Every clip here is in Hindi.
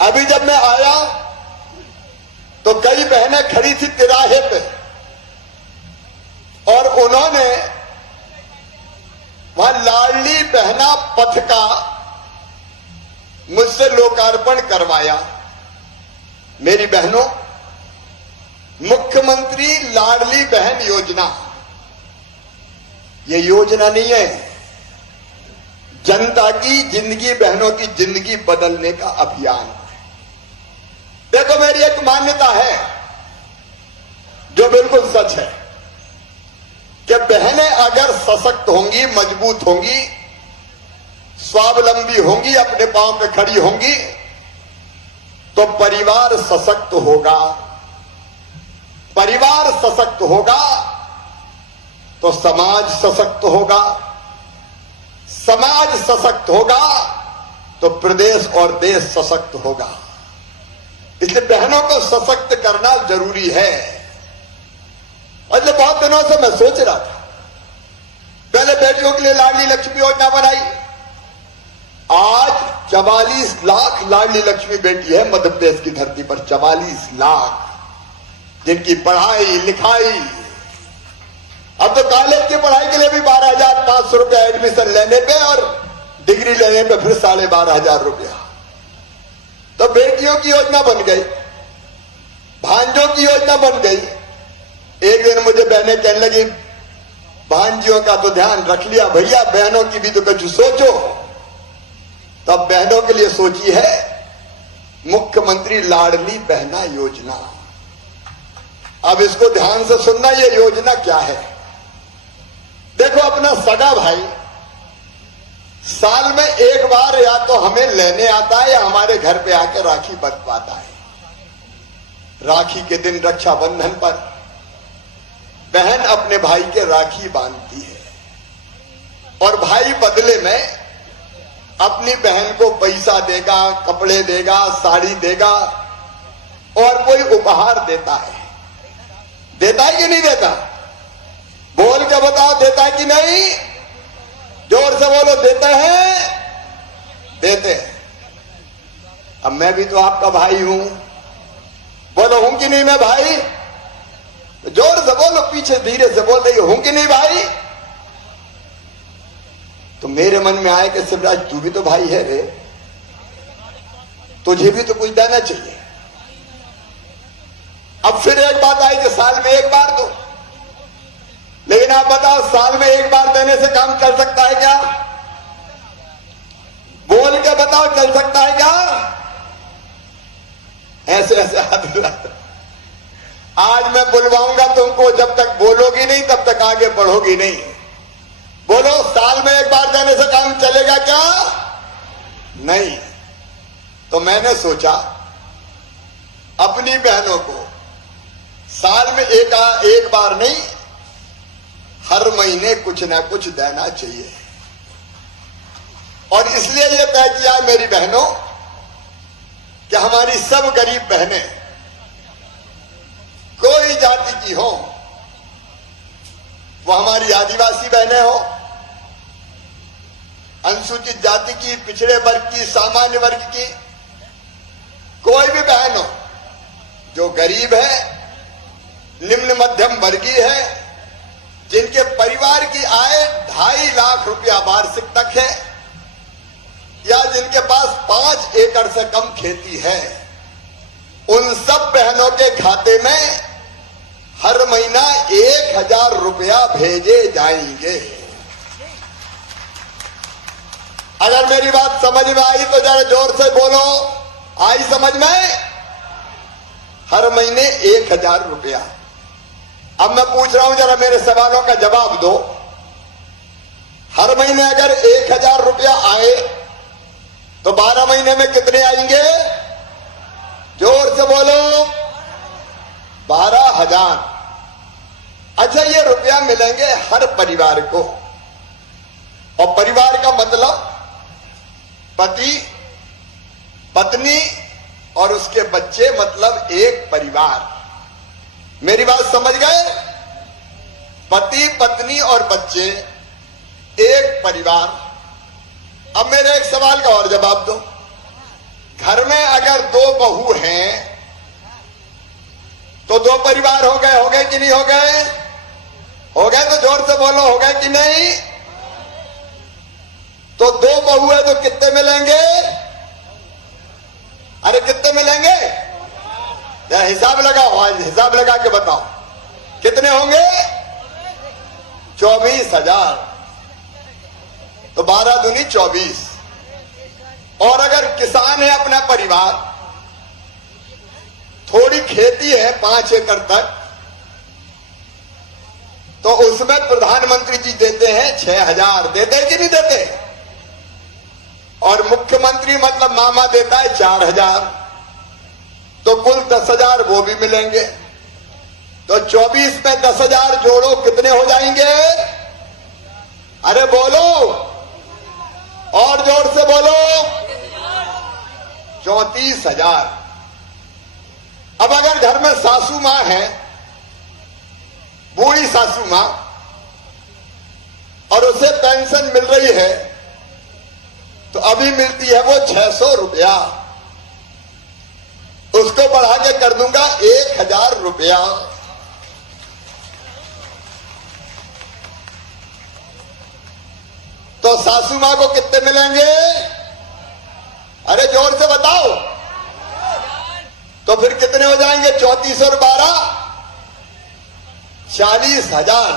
अभी जब मैं आया तो कई बहनें खड़ी थी तिराहे पे और उन्होंने वहां लाडली बहना पथ का मुझसे लोकार्पण करवाया। मेरी बहनों, मुख्यमंत्री लाडली बहन योजना ये योजना नहीं है, जनता की जिंदगी, बहनों की जिंदगी बदलने का अभियान है। देखो, मेरी एक मान्यता है जो बिल्कुल सच है कि बहनें अगर सशक्त होंगी, मजबूत होंगी, स्वावलंबी होंगी, अपने पांव पे खड़ी होंगी तो परिवार सशक्त होगा। परिवार सशक्त होगा तो समाज सशक्त होगा। समाज सशक्त होगा तो प्रदेश और देश सशक्त होगा। इसलिए बहनों को सशक्त करना जरूरी है। और बहुत दिनों से मैं सोच रहा था, पहले बेटियों के लिए लाडली लक्ष्मी योजना बनाई, आज 44 लाख लाडली लक्ष्मी बेटी है मध्य प्रदेश की धरती पर। 44 लाख जिनकी पढ़ाई लिखाई, अब तो कॉलेज की पढ़ाई के लिए भी 12,500 रुपया एडमिशन लेने पे और डिग्री लेने पे फिर 12,500 रुपया। तो बेटियों की योजना बन गई, भांजों की योजना बन गई। एक दिन मुझे बहनें कहने लगी, भांजियों का तो ध्यान रख लिया भैया, बहनों की भी तो कुछ सोचो। तब बहनों के लिए सोची है मुख्यमंत्री लाडली बहना योजना। अब इसको ध्यान से सुनना, ये योजना क्या है। देखो, अपना सगा भाई साल में एक बार या तो हमें लेने आता है या हमारे घर पे आके राखी बंधवाता है। राखी के दिन रक्षाबंधन पर बहन अपने भाई के राखी बांधती है और भाई बदले में अपनी बहन को पैसा देगा, कपड़े देगा, साड़ी देगा और कोई उपहार देता है। देता है कि नहीं देता? बोल के बताओ, देता है कि नहीं? जोर से बोलो, देते हैं? देते हैं। अब मैं भी तो आपका भाई हूं, बोलो हूं कि नहीं मैं भाई? जोर से बोलो, पीछे धीरे से बोल रही हूं कि नहीं भाई? तो मेरे मन में आए कि शिवराज तू भी तो भाई है रे, तुझे भी तो कुछ देना चाहिए। अब फिर एक बात आई कि साल में एक बार दो, लेकिन आप बताओ साल में एक बार देने से काम चल सकता है क्या? बोल के बताओ, चल सकता है क्या? ऐसे ऐसे हाथ आज मैं बुलवाऊंगा तुमको, जब तक बोलोगी नहीं तब तक आगे बढ़ोगी नहीं। बोलो, साल में एक बार देने से काम चलेगा क्या? नहीं। तो मैंने सोचा अपनी बहनों को साल में एक बार नहीं, हर महीने कुछ ना कुछ देना चाहिए। और इसलिए यह तय किया मेरी बहनों कि हमारी सब गरीब बहनें, कोई जाति की हो, वो हमारी आदिवासी बहनें हो, अनुसूचित जाति की, पिछड़े वर्ग की, सामान्य वर्ग की, कोई भी बहन हो जो गरीब है, निम्न मध्यम वर्गीय है, जिनके परिवार की आय 2.5 लाख रुपया वार्षिक तक है या जिनके पास 5 एकड़ से कम खेती है, उन सब बहनों के खाते में हर महीना 1,000 रुपया भेजे जाएंगे। अगर मेरी बात समझ में आई तो जरा जोर से बोलो, आई समझ में? हर महीने 1,000 रुपया। अब मैं पूछ रहा हूं, जरा मेरे सवालों का जवाब दो। हर महीने अगर 1,000 रुपया आए तो 12 महीने में कितने आएंगे? जोर से बोलो, 12,000। अच्छा, ये रुपया मिलेंगे हर परिवार को, और परिवार का मतलब पति, पत्नी और उसके बच्चे, मतलब एक परिवार। मेरी बात समझ गए? पति, पत्नी और बच्चे, एक परिवार। अब मेरे एक सवाल का और जवाब दो। घर में अगर दो बहू हैं तो दो परिवार हो गए कि नहीं हो गए? हो गए तो जोर से बोलो, हो गए कि नहीं? तो दो बहू है तो कितने मिलेंगे? अरे कितने मिलेंगे? हिसाब लगाओ, आज हिसाब लगा के बताओ कितने होंगे? 24,000। तो 12 दूनी 24। और अगर किसान है अपना परिवार, थोड़ी खेती है 5 एकड़ तक, तो उसमें प्रधानमंत्री जी देते हैं 6,000। देते कि नहीं देते? और मुख्यमंत्री मतलब मामा देता है 4,000। तो कुल 10,000 वो भी मिलेंगे। तो 24 में 10,000 जोड़ो, कितने हो जाएंगे? अरे बोलो, और जोर से बोलो। 34,000। अब अगर घर में सासू मां है, बूढ़ी सासू मां, और उसे पेंशन मिल रही है, तो अभी मिलती है वो 600 रुपया। उसको बढ़ा के कर दूंगा 1,000 रुपया। तो सासू मां को कितने मिलेंगे? अरे जोर से बताओ। तो फिर कितने हो जाएंगे? 34 और 12 40,000।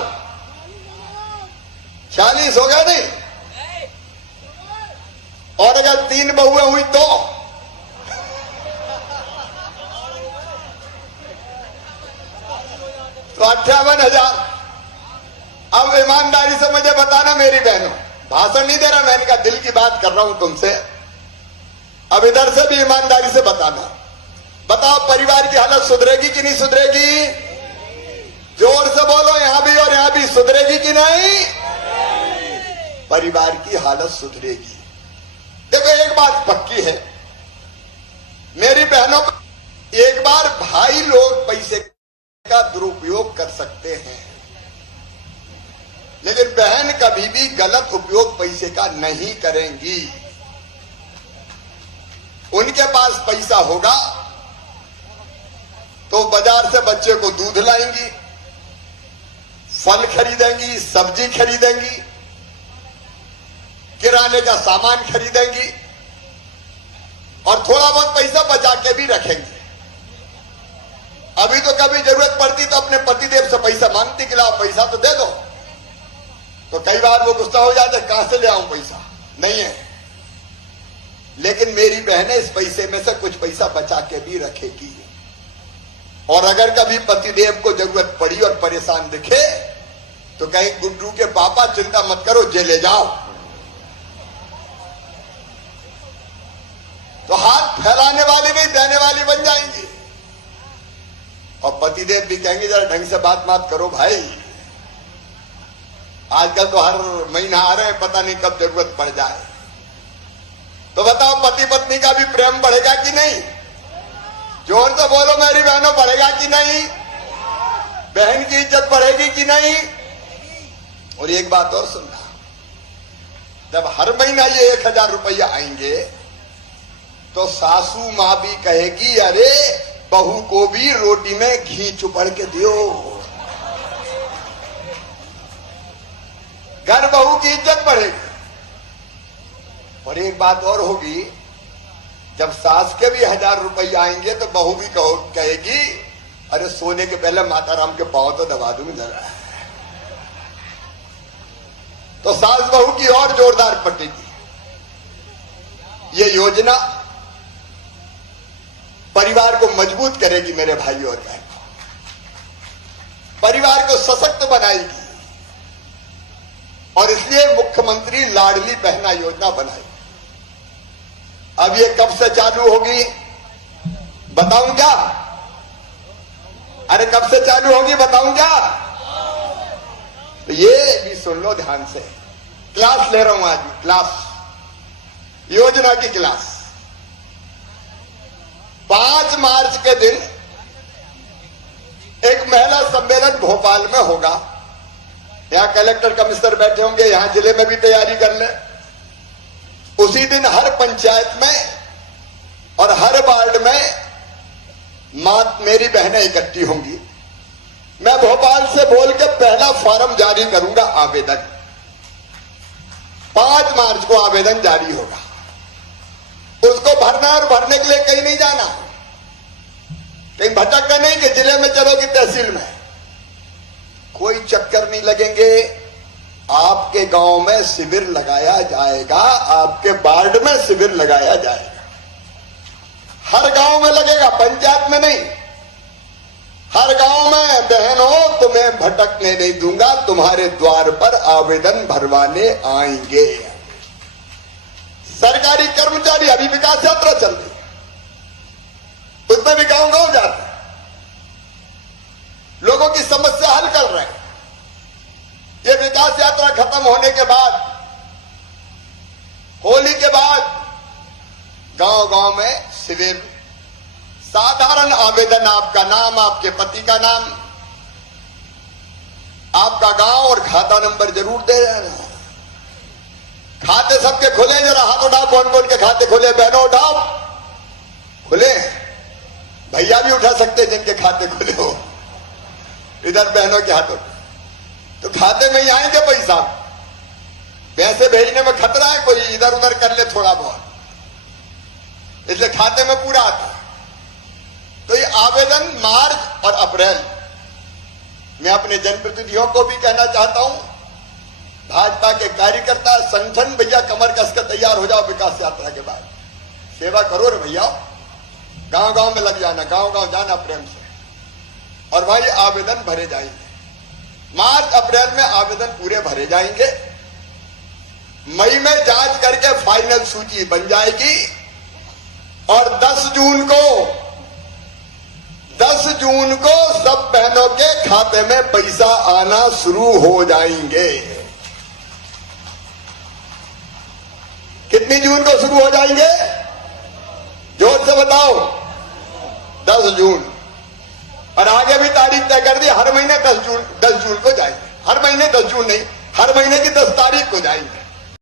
40 हो गया नहीं? और अगर 3 बहुएं हुई तो 58,000। अब ईमानदारी से मुझे बताना मेरी बहनों, भाषण नहीं दे रहा, मैंने कहा दिल की बात कर रहा हूं तुमसे। अब इधर से भी ईमानदारी से बताना, बताओ परिवार की हालत सुधरेगी कि नहीं सुधरेगी? जोर से बोलो, यहां भी और यहां भी। सुधरेगी कि नहीं? परिवार की हालत सुधरेगी। देखो एक बात पक्की है मेरी बहनों, एक बार भाई लोग पैसे का दुरुपयोग कर सकते हैं, लेकिन बहन कभी भी गलत उपयोग पैसे का नहीं करेंगी। उनके पास पैसा होगा तो बाजार से बच्चे को दूध लाएंगी, फल खरीदेंगी, सब्जी खरीदेंगी, किराने का सामान खरीदेंगी, और थोड़ा बहुत पैसा बचा के भी रखेंगी। अभी तो कभी जरूरत पड़ती तो अपने पतिदेव से पैसा मांगती कि लाओ पैसा तो दे दो, तो कई बार वो गुस्सा हो जाते, कहां से ले आऊं पैसा, नहीं है। लेकिन मेरी बहनें इस पैसे में से कुछ पैसा बचा के भी रखेगी, और अगर कभी पतिदेव को जरूरत पड़ी और परेशान दिखे तो कहीं गुड्डू के पापा चिंता मत करो, जेले जाओ। तो हाथ फैलाने वाली नहीं, देने वाली बन जाएंगी। और पतिदेव भी कहेंगे जरा ढंग से बात करो भाई, आजकल तो हर महीना आ रहे हैं, पता नहीं कब जरूरत पड़ जाए। तो बताओ पति पत्नी का भी प्रेम बढ़ेगा कि नहीं? जोर से बोलो मेरी बहनों, बढ़ेगा कि नहीं? बहन की इज्जत बढ़ेगी कि नहीं? और एक बात और सुनना, जब हर महीना ये 1,000 रुपया आएंगे तो सासू मां भी कहेगी अरे बहू को भी रोटी में घी चुपड़ के दियो। घर बहू की इज्जत बढ़ेगी। और एक बात और होगी, जब सास के भी 1,000 रुपये आएंगे तो बहू भी कहेगी अरे सोने के पहले माता राम के पांव तो दबा दूंगी जरा। तो सास बहू की और जोरदार पटेगी। ये योजना परिवार को मजबूत करेगी मेरे भाइयों और बहनों, परिवार को सशक्त बनाएगी, और इसलिए मुख्यमंत्री लाडली बहना योजना बनाई। अब ये कब से चालू होगी बताऊं क्या? अरे कब से चालू होगी बताऊं क्या? तो ये भी सुन लो ध्यान से, क्लास ले रहा हूं आज, क्लास, योजना की क्लास। 5 मार्च के दिन एक महिला सम्मेलन भोपाल में होगा। यहां कलेक्टर कमिश्नर बैठे होंगे, यहां जिले में भी तैयारी कर लें। उसी दिन हर पंचायत में और हर वार्ड में मेरी बहनें इकट्ठी होंगी। मैं भोपाल से बोल के पहला फॉर्म जारी करूंगा आवेदन। 5 मार्च को आवेदन जारी होगा, उसको भरना और भरने के लिए कहीं नहीं जाना, कहीं भटकना नहीं कि जिले में चलोगी तहसील में, कोई चक्कर नहीं लगेंगे। आपके गांव में शिविर लगाया जाएगा, आपके वार्ड में शिविर लगाया जाएगा, हर गांव में लगेगा, पंचायत में नहीं। हर गांव में बहनों तुम्हें भटकने नहीं दूंगा, तुम्हारे द्वार पर आवेदन भरवाने आएंगे। सरकारी कर्मचारी, अभी विकास यात्रा चल रही है, उसमें भी गांव गांव जाते हैं, लोगों की समस्या हल कर रहे हैं। ये विकास यात्रा खत्म होने के बाद, होली के बाद गांव गांव में शिविर, साधारण आवेदन, आपका नाम, आपके पति का नाम, आपका गांव और खाता नंबर जरूर दे देना। खाते सबके खुले, जरा हाथ उठाओ, कौन कौन के खाते खुले, बहनों उठाओ, खुले, भैया भी उठा सकते जिनके खाते खुले हो, इधर बहनों के हाथों, तो खाते में ही आएंगे पैसा। पैसे भेजने में खतरा है, कोई इधर उधर कर ले थोड़ा बहुत, इसलिए खाते में पूरा आता है। तो ये आवेदन मार्च और अप्रैल, मैं अपने जनप्रतिनिधियों को भी कहना चाहता हूं, भाजपा के कार्यकर्ता संगठन, भैया कमर कस के तैयार हो जाओ विकास यात्रा के बाद, सेवा करो रे भैया, गांव गांव में लग जाना, गांव गांव जाना प्रेम से, और भाई आवेदन भरे जाएंगे। मार्च अप्रैल में आवेदन पूरे भरे जाएंगे, मई में जांच करके फाइनल सूची बन जाएगी, और 10 जून को सब बहनों के खाते में पैसा आना शुरू हो जाएंगे। कितनी जून को शुरू हो जाएंगे, जोर से बताओ, 10 जून। और आगे भी तारीख तय कर दी, हर महीने 10 जून को जाएंगे, हर महीने 10 जून नहीं, हर महीने की 10 तारीख को जाएंगे।